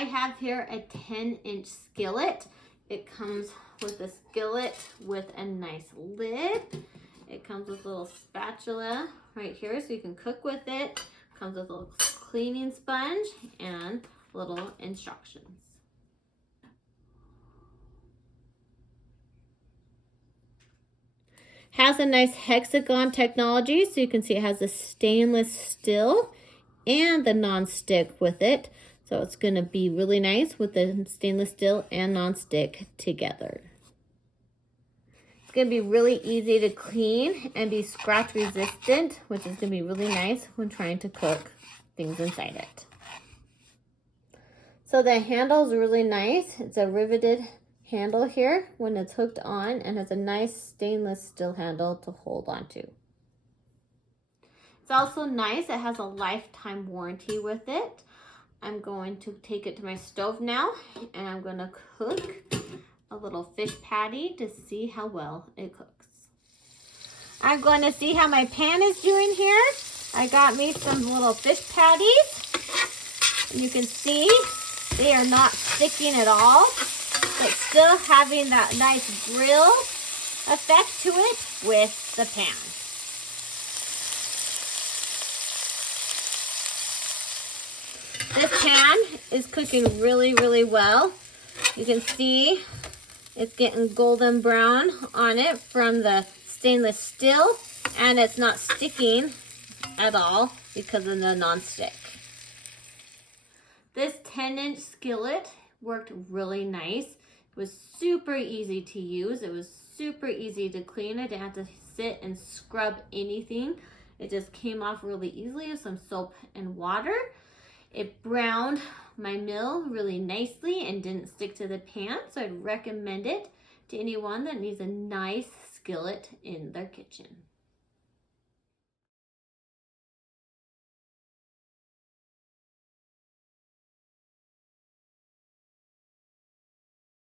I have here a 10-inch skillet. It comes with a skillet with a nice lid. It comes with a little spatula right here so you can cook with it. Comes with a little cleaning sponge and little instructions. Has a nice hexagon technology, so you can see it has the stainless steel and the non-stick with it. So it's going to be really nice with the stainless steel and non-stick together. It's going to be really easy to clean and be scratch resistant, which is going to be really nice when trying to cook things inside it. So the handle is really nice. It's a riveted handle here when it's hooked on, and has a nice stainless steel handle to hold on to. It's also nice. It has a lifetime warranty with it. I'm going to take it to my stove now, and I'm going to cook a little fish patty to see how well it cooks. I'm going to see how my pan is doing here. I got me some little fish patties. And you can see they are not sticking at all, but still having that nice grill effect to it with the pan. This pan is cooking really, really well. You can see it's getting golden brown on it from the stainless steel, and it's not sticking at all because of the non-stick. This 10-inch skillet worked really nice. It was super easy to use. It was super easy to clean. I didn't have to sit and scrub anything. It just came off really easily with some soap and water. It browned my meal really nicely and didn't stick to the pan, so I'd recommend it to anyone that needs a nice skillet in their kitchen.